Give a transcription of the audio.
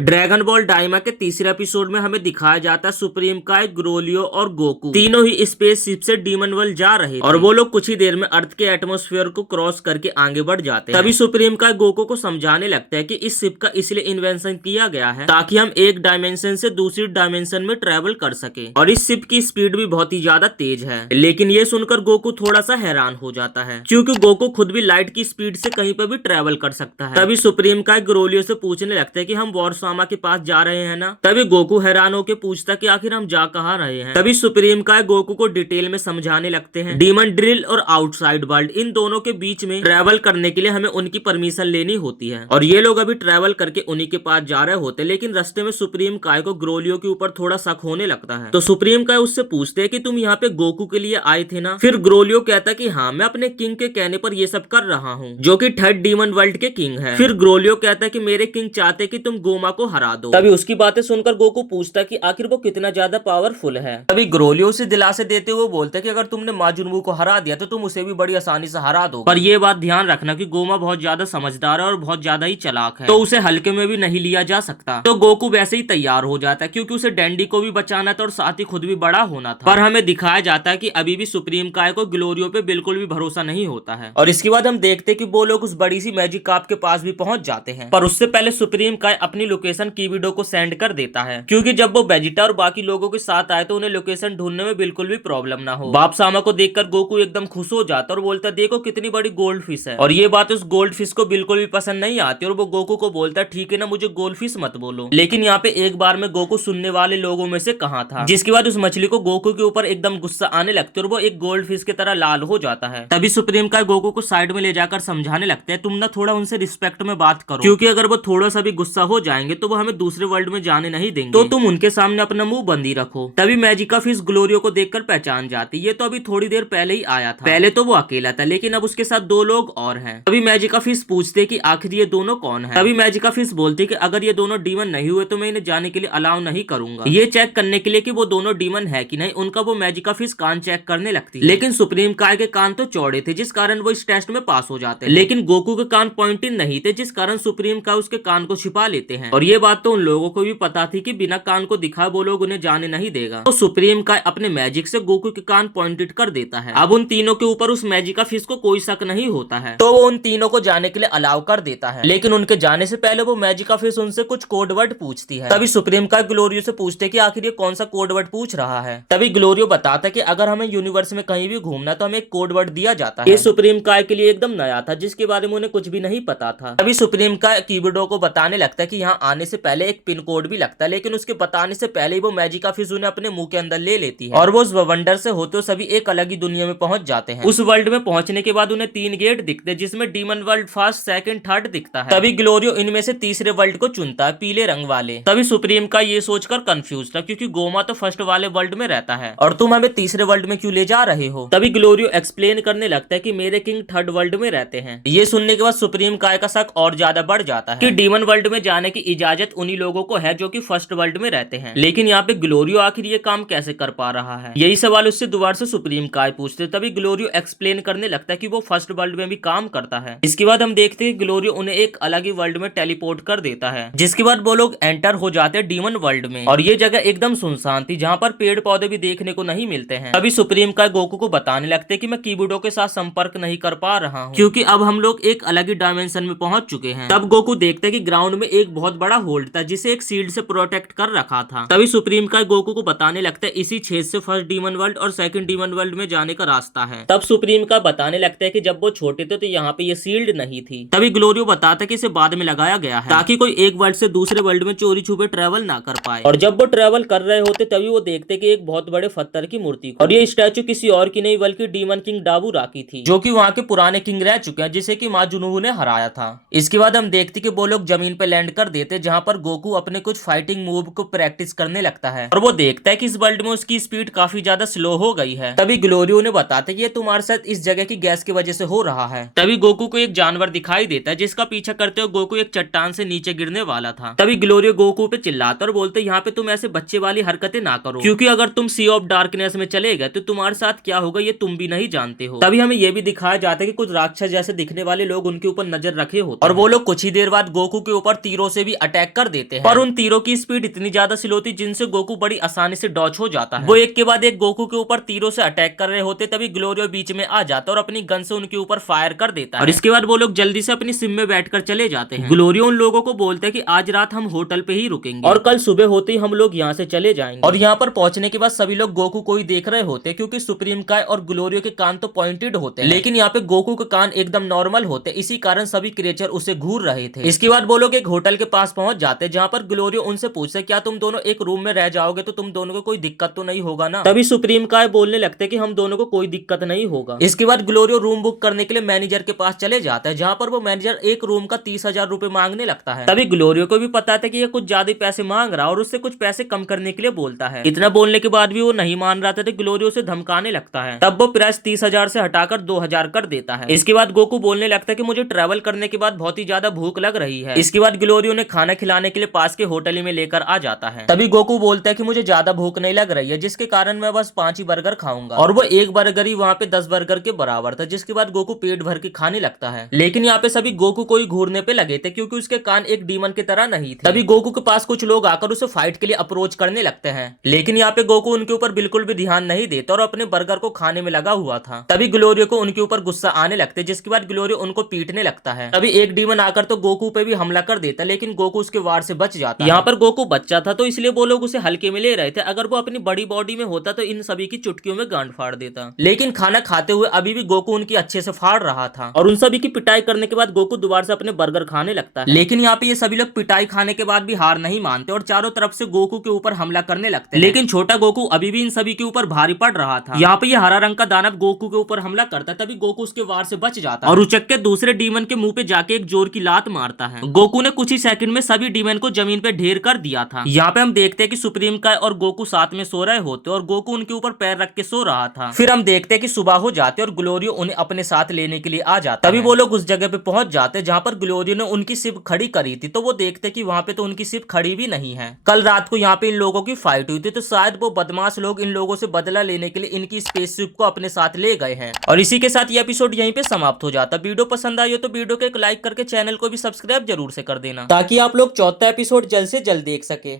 Dragon ball Dayma के तीसरे episode में हमें दिखाया जाता है सुप्रीम काय, ग्रोलियो और गोकू तीनों ही स्पेस शिप से डीमन वर्ल्ड जा रहे थे और वो लोग कुछ ही देर में अर्थ के एटमॉस्फेयर को क्रॉस करके आगे बढ़ जाते हैं। तभी सुप्रीम काय गोकू को समझाने लगता है कि इस शिप का इसलिए इन्वेंशन किया गया है ताकि हम एक डायमेंशन से दूसरी डायमेंशन में ट्रेवल कर सके और इस शिप की स्पीड भी बहुत ही ज्यादा तेज है। लेकिन ये सुनकर गोकू थोड़ा सा हैरान हो जाता है क्योंकि गोकू खुद भी लाइट की स्पीड से कहीं पर भी ट्रेवल कर सकता है। तभी सुप्रीम काय ग्रोलियो से पूछने लगता है कि हम वॉरसामा के पास जा रहे हैं ना। तभी गोकू हैरान होकर पूछता कि आखिर हम जा कहाँ रहे हैं। तभी सुप्रीम काय गोकू को डिटेल में समझाने लगते हैं डीमन ड्रिल और आउटसाइड वर्ल्ड इन दोनों के बीच में ट्रेवल करने के लिए हमें उनकी परमिशन लेनी होती है और ये लोग अभी ट्रेवल करके उन्हीं के पास जा रहे होते। लेकिन रास्ते में सुप्रीम काय को ग्रोलियो के ऊपर थोड़ा शक होने लगता है तो सुप्रीम काय उससे पूछते हैं कि तुम यहाँ पे गोकू के लिए आए थे ना। फिर ग्रोलियो कहता है कि हाँ, मैं अपने किंग के कहने पर ये सब कर रहा हूँ, जो कि थर्ड डीमन वर्ल्ड के किंग है। फिर ग्रोलियो कहता है कि मेरे किंग चाहते कि तुम गोमा को हरा दो। तभी उसकी बातें सुनकर गोकू पूछता है कि आखिर वो कितना ज्यादा पावरफुल है। तभी ग्रोलियो से दिलासे देते हुए बोलते हैं कि अगर तुमने माजुनबू को हरा दिया तो तुम उसे भी बड़ी आसानी से हरा दो। पर ये बात ध्यान रखना कि गोमा बहुत ज्यादा समझदार है और बहुत ज्यादा ही चालाक है, तो उसे हल्के में भी नहीं लिया जा सकता। तो गोकू वैसे ही तैयार हो जाता है क्योंकि उसे डैंडी को भी बचाना था और साथ ही खुद भी बड़ा होना था। पर हमें दिखाया जाता है कि अभी भी सुप्रीम काय को ग्लोरियो पे बिल्कुल भी भरोसा नहीं होता है और इसके बाद हम देखते हैं कि वो लोग उस बड़ी सी मैजिक कार्प के पास भी पहुंच जाते हैं। पर उससे पहले सुप्रीम काय अपनी लोकेशन कीविडो को सेंड कर देता है क्योंकि जब वो वेजिटा और बाकी लोगों के साथ आए तो उन्हें लोकेशन ढूंढने में बिल्कुल भी प्रॉब्लम ना हो। बाप सामा को देखकर गोकू एकदम खुश हो जाता और बोलता देखो कितनी बड़ी गोल्ड फिश है। और ये बात उस गोल्ड फिश को बिल्कुल भी पसंद नहीं आती और वो गोकू को बोलता ठीक है ना, मुझे गोल्ड फिश मत बोलो। लेकिन यहाँ पे एक बार में गोकू सुनने वाले लोगों में से कहाँ था, जिसके बाद उस मछली को गोकू के ऊपर एकदम गुस्सा आने लगता है और वो एक गोल्ड फिश की तरह लाल हो जाता है। तभी सुप्रीम काय गोकू को साइड में ले जाकर समझाने लगते हैं तुम ना थोड़ा उनसे रिस्पेक्ट में बात करो क्योंकि अगर वो थोड़ा सा भी गुस्सा हो जाएंगे तो वो हमें दूसरे वर्ल्ड में जाने नहीं देंगे, तो तुम उनके सामने अपना मुंह बंदी रखो। तभी मैजिका फिश ग्लोरियो को देखकर पहचान जाती, ये तो अभी थोड़ी देर पहले ही आया था। पहले तो वो अकेला था लेकिन अब उसके साथ दो लोग और हैं। तभी मैजिका फिश पूछते कि आखिर ये दोनों कौन है। तभी मैजिका फिश बोलती कि अगर ये दोनों डीमन नहीं हुए तो मैं इन्हें जाने के लिए अलाउ नहीं करूंगा। ये चेक करने के लिए कि वो दोनों डीमन है कि नहीं, उनका वो मैजिका फिश कान चेक करने लगती है। लेकिन सुप्रीम काय के कान तो चौड़े थे जिस कारण वो इस टेस्ट में पास हो जाते हैं, लेकिन गोकू के कान पॉइंटेड नहीं थे जिस कारण सुप्रीम काय उसके कान को छिपा लेते हैं। और ये बात तो उन लोगों को भी पता थी कि बिना कान को दिखाए वो लोग उन्हें जाने नहीं देगा, तो सुप्रीम काय अपने मैजिक से गोकू के कान पॉइंटेड कर देता है। अब उन तीनों के ऊपर उस मैजिका फिश को कोई शक नहीं होता है, तो वो उन तीनों को जाने के लिए अलाउ कर देता है। लेकिन उनके जाने से पहले वो मैजिका फिश उनसे कुछ कोड वर्ड पूछती है। तभी सुप्रीम काय ग्लोरियो से पूछते कि आखिर ये कौन सा कोड वर्ड पूछ रहा है। तभी ग्लोरियो बताता है कि अगर हमें यूनिवर्स में कहीं भी घूमना तो हमें एक कोड वर्ड दिया जाता है। ये सुप्रीम काय के लिए एकदम नया था जिसके बारे में उन्हें कुछ भी नहीं पता था। तभी सुप्रीम काय कीविडो को बताने लगता है कि यहाँ आने से पहले एक पिन कोड भी लगता है, लेकिन उसके बताने से पहले ही वो मैजिका फिश उन्हें अपने मुंह के अंदर ले लेती है और वो उस वंडर से होते सभी एक अलग ही दुनिया में पहुंच जाते हैं। उस वर्ल्ड में पहुंचने के बाद उन्हें 3 गेट दिखते हैं जिसमें demon world first, second, third दिखता है। तभी ग्लोरियो इनमें से तीसरे वर्ल्ड को चुनता है, पीले रंग वाले। तभी सुप्रीम का ये सोचकर कंफ्यूज था क्योंकि गोमा तो फर्स्ट वाले वर्ल्ड में रहता है और तुम हमें तीसरे वर्ल्ड में क्यों ले जा रहे हो। तभी ग्लोरियो एक्सप्लेन करने लगता है कि मेरे किंग थर्ड वर्ल्ड में रहते हैं। ये सुनने के बाद सुप्रीम काय का शक और ज्यादा बढ़ जाता है कि डीमन वर्ल्ड में जाने की इजाजत उन्हीं लोगों को है जो कि फर्स्ट वर्ल्ड में रहते हैं। लेकिन यहाँ पे ग्लोरियो आखिर ये काम कैसे कर पा रहा है, यही सवाल उससे दोबारा से सुप्रीम काय पूछते। तभी ग्लोरियो एक्सप्लेन करने लगता है कि वो फर्स्ट वर्ल्ड में भी काम करता है। इसके बाद हम देखते हैं ग्लोरियो उन्हें एक अलग ही वर्ल्ड में टेलीपोर्ट कर देता है, जिसके बाद वो लोग एंटर हो जाते हैं डीमन वर्ल्ड में और ये जगह एकदम सुनसान थी जहाँ पर पेड़ पौधे भी देखने को नहीं मिलते हैं। तभी सुप्रीम काय गोकू को बताने लगते हैं कि मैं कीविडो के साथ संपर्क नहीं कर पा रहा हूँ क्योंकि अब हम लोग एक अलग ही डायमेंशन में पहुंच चुके हैं। तब गोकू देखते हैं कि ग्राउंड में एक बहुत बड़ा होल्ड था जिसे एक शील्ड से प्रोटेक्ट कर रखा था। तभी सुप्रीम काय गोकू को बताने लगता है इसी छेद से फर्स्ट डीमन वर्ल्ड और सेकंड डीमन वर्ल्ड में जाने का रास्ता है। तब सुप्रीम काय बताने लगता है कि जब वो छोटे थे तो यहाँ पे ये शील्ड नहीं थी। तभी ग्लोरियो बताता है कि इसे बाद में लगाया गया है ताकि कोई एक वर्ल्ड से दूसरे वर्ल्ड में चोरी छुपे ट्रेवल ना कर पाए। और जब वो ट्रेवल कर रहे होते तभी वो देखते कि एक बहुत बड़े पत्थर की मूर्ति और ये स्टैचू किसी और की नहीं बल्कि डीमन किंग डाबू राकी थी, जो कि वहाँ के पुराने किंग रह चुके हैं जिसे कि माजुनबू ने हराया था। इसके बाद हम देखते कि वो लोग जमीन पे लैंड कर देते जहाँ पर गोकू अपने कुछ फाइटिंग मूव को प्रैक्टिस करने लगता है और वो देखता है कि इस वर्ल्ड में उसकी स्पीड काफी ज्यादा स्लो हो गई है। तभी ग्लोरियो ने बताते कि ये तुम्हारे साथ इस जगह की गैस की वजह से हो रहा है। तभी गोकू को एक जानवर दिखाई देता है जिसका पीछा करते हुए गोकू एक चट्टान से नीचे गिरने वाला था। तभी ग्लोरियो गोकू पे चिल्लाता और बोलते यहाँ पे तुम ऐसे बच्चे वाली हरकतें ना करो क्योंकि अगर तुम सी ऑफ डार्कनेस में चले गए तो तुम्हारे साथ क्या होगा ये तुम भी नहीं जानते हो। तभी हमें ये भी दिखाया जाता है कि कुछ राक्षस जैसे दिखने वाले लोग उनके ऊपर नजर रखे होते और वो लोग कुछ ही देर बाद गोकू के ऊपर तीरों से भी अटैक कर देते हैं। पर उन तीरों की स्पीड इतनी ज्यादा स्लो थी जिनसे गोकू बड़ी आसानी से डॉज हो जाता है। वो एक के बाद एक गोकू के ऊपर तीरों से अटैक कर रहे होते तभी ग्लोरियो बीच में आ जाता है और अपनी गन से उनके ऊपर फायर कर देता है। और इसके बाद वो लोग जल्दी से अपनी सिम में बैठकर चले जाते हैं। ग्लोरियो उन लोगों को बोलते हैं कि आज रात हम होटल पे ही रुकेंगे और कल सुबह होते ही हम लोग यहाँ से चले जाएंगे। और यहाँ पर पहुंचने के बाद सभी लोग गोकू को ही देख रहे होते क्योंकि सुप्रीम काय और ग्लोरियो के कान तो पॉइंटेड होते हैं, लेकिन यहाँ पे गोकू के कान एकदम नॉर्मल होते, इसी कारण सभी क्रिएचर उसे घूर रहे थे। इसके बाद वो लोग एक होटल के पास पहुंच जाते जहाँ पर ग्लोरियो उनसे पूछते क्या तुम दोनों एक रूम में रह जाओगे तो तुम दोनों को कोई दिक्कत तो नहीं होगा ना। तभी सुप्रीम काय बोलने लगते कि हम दोनों को कोई दिक्कत नहीं होगा। इसके बाद ग्लोरियो रूम बुक करने के लिए मैनेजर के पास चले जाता है जहाँ पर वो मैनेजर एक रूम का 30,000 रुपए मांगने लगता है। तभी ग्लोरियो को भी पता था कि ये कुछ ज्यादा पैसे मांग रहा है और उससे कुछ पैसे कम करने के लिए बोलता है। इतना बोलने के बाद भी वो नहीं मान रहा था तो ग्लोरियो से धमकाने लगता है। तब वो प्राइस 30,000 से हटाकर 2,000 कर देता है। इसके बाद गोकू बोलने लगता है कि मुझे ट्रैवल करने के बाद बहुत ही ज्यादा भूख लग रही है। इसके बाद ग्लोरियो ने खाना खिलाने के लिए पास के होटल में लेकर आ जाता है। तभी गोकू बोलता है कि मुझे ज्यादा भूख नहीं लग रही है जिसके कारण मैं बस 5 ही बर्गर खाऊंगा। और वो एक बर्गर ही वहाँ पे 10 बर्गर के बराबर था, जिसके बाद गोकू पेट भर के खाने लगता है। लेकिन यहाँ पे सभी गोकू को ही घूरने पे लगे थे क्योंकि उसके कान एक डीमन की तरह नहीं थे। तभी गोकू के पास कुछ लोग आकर उसे फाइट के लिए अप्रोच करने लगते हैं, लेकिन यहाँ पे गोकू उनके ऊपर बिल्कुल भी ध्यान नहीं देता और अपने बर्गर को खाने में लगा हुआ था। तभी ग्लोरियो को उनके ऊपर गुस्सा आने लगते जिसके बाद ग्लोरियो उनको पीटने लगता है। तभी एक डीमन आकर तो गोकू पे भी हमला कर देता लेकिन गोकू उसके वार से बच जाता है। यहाँ पर गोकू बच्चा था तो इसलिए वो लोग उसे हल्के में ले रहे थे, अगर वो अपनी बड़ी बॉडी में होता तो इन सभी की चुटकियों में गांड फाड़ देता। लेकिन खाना खाते हुए अभी भी गोकू उनकी अच्छे से फाड़ रहा था और उन सभी की पिटाई करने के बाद गोकू दोबारा से अपने बर्गर खाने लगता है। लेकिन यहाँ पे ये सभी लोग पिटाई खाने के बाद भी हार नहीं मानते और चारों तरफ से गोकू के ऊपर हमला करने लगते हैं। लेकिन छोटा गोकू अभी भी इन सभी के ऊपर भारी पड़ रहा था। यहाँ पे ये हरा रंग का दानव गोकू के ऊपर हमला करता है, तभी गोकू उसके वार से बच जाता है और उचक के दूसरे डीमन के मुंह पे जाके एक जोर की लात मारता है। गोकू ने कुछ ही सेकंड में सभी डीमन को जमीन पे ढेर कर दिया था। यहाँ पे हम देखते हैं कि सुप्रीम काय और गोकू साथ में सो रहे होते और गोकू उनके ऊपर पैर रख के सो रहा था। फिर हम देखते हैं कि सुबह हो जाती और ग्लोरियो उन्हें अपने साथ लेने के लिए आ जाता। तभी वो लोग उस जगह पे पहुंच जाते जहाँ पर ग्लोरियो ने उनकी शिप खड़ी करी थी, तो वो देखते कि वहाँ पे तो उनकी शिप खड़ी भी नहीं है। कल रात को यहाँ पे इन लोगों की फाइट हुई थी, तो शायद वो बदमाश लोग इन लोगों से बदला लेने के लिए इनकी स्पेसशिप को अपने साथ ले गए हैं। और इसी के साथ ये एपिसोड यहीं पे समाप्त हो जाता। वीडियो पसंद आई हो तो वीडियो को एक लाइक करके चैनल को भी सब्सक्राइब जरूर से कर देना ताकि आप लोग चौथा एपिसोड जल्द से जल्द देख सके।